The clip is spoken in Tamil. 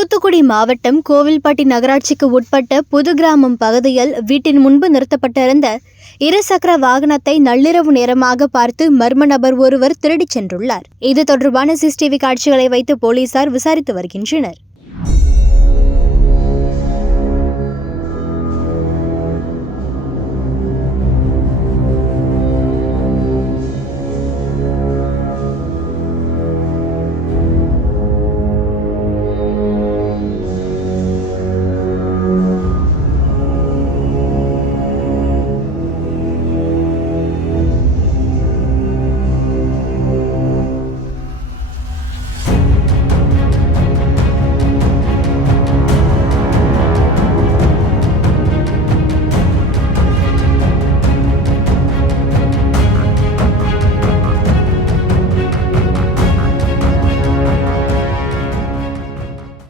தூத்துக்குடி மாவட்டம் கோவில்பட்டி நகராட்சிக்கு உட்பட்ட புது கிராமம் பகுதியில் வீட்டின் முன்பு நிறுத்தப்பட்டிருந்த இருசக்கர வாகனத்தை நள்ளிரவு நேரமாக பார்த்து மர்ம நபர் ஒருவர் திருடிச் சென்றுள்ளார். இது தொடர்பான சிசிடிவி காட்சிகளை வைத்து போலீசார் விசாரித்து வருகின்றனர்.